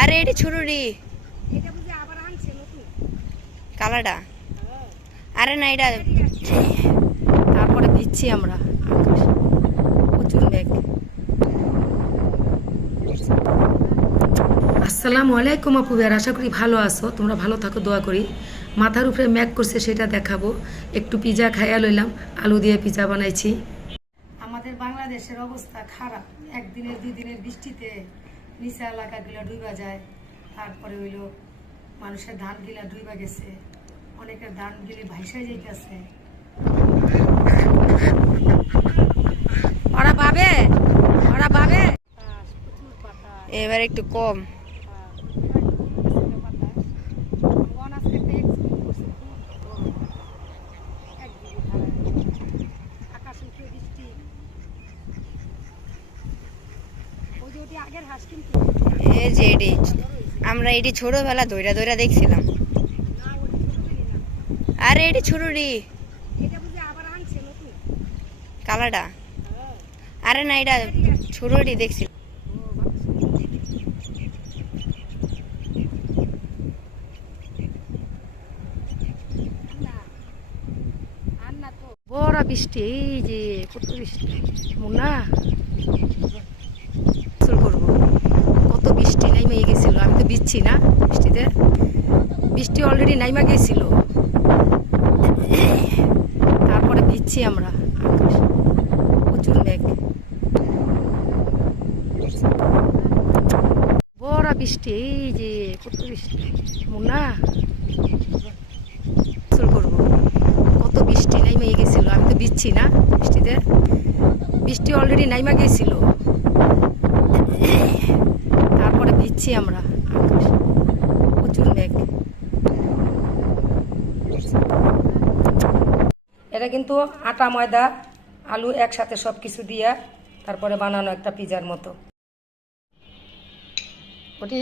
আরে এটি ছুরুরি এটা বুঝি আবার আনছে নতুন? কালাটা আরে না এটা তারপরে ভিজছি আমরা প্রচুর মেঘ। আসসালামু আলাইকুম আপু ভাইয়ার আশা করি ভালো আছো। তোমরা ভালো থাকো দোয়া করি। মাথার উপরে ম্যাক করছে সেটা দেখাবো। একটু পিজা খাইয়া লইলাম আলু দিয়ে পিজা বানাইছি। আমাদের বাংলাদেশের অবস্থা খারাপ। একদিনের দুই দিনের বৃষ্টিতে নিচা এলাকাগুলো ডুইবা যায়। তারপরে হইল মানুষের ধান গিলা ডুবা গেছে। অনেকের ধান গিলে ভাইসা যাইতেছে। ওরা পাবে ওরা বাতাস এবার একটু কম। এই যে এটি আমরা এটি ছোটবেলা দইরা দইরা দেখছিলাম। আরে এটি আনছে কালাটা হ্যাঁ। আরে না এটা ছুরুরি দেখছি ও বাতাস না আর না তো। বড় বৃষ্টি এই যে কত বৃষ্টি। মুন্না গোসল করব কত বৃষ্টি নাইমা বিচ্ছি না, বৃষ্টিতে। বৃষ্টি অলরেডি নাইমা গেছিল। তারপরে ভিজছি আমরা প্রচুর মেঘ। বড় বৃষ্টি, এই যে কত বৃষ্টি। মুন্না করব। কত বৃষ্টি নাইমা গেছিল, আমি তো বিচ্ছি না বৃষ্টিতে। বৃষ্টি অলরেডি নাইমা গেছিল। তারপরে ভিজছি আমরা আকাশ প্রচুর মেঘ এটা কিন্তু আটা, ময়দা, আলু একসাথে সব কিছু দিয়া তারপরে বানানো একটা পিজার মতো। ওটি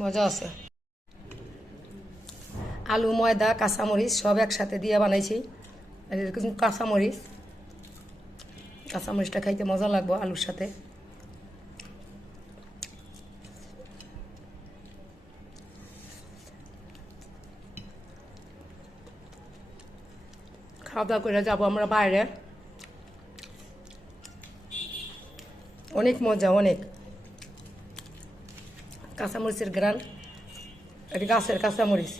মজা আছে। আলু, ময়দা, কাঁচামরিচ সব একসাথে দিয়ে বানাইছি। কাঁচামরিচ, কাঁচামরিচটা খাইতে মজা লাগবো আলুর সাথে। খাওয়া দাওয়া করে যাব আমরা বাইরে। অনেক মজা অনেক। কাঁচামরিচের গ্রান এটি গাছের কাঁচামরিচ।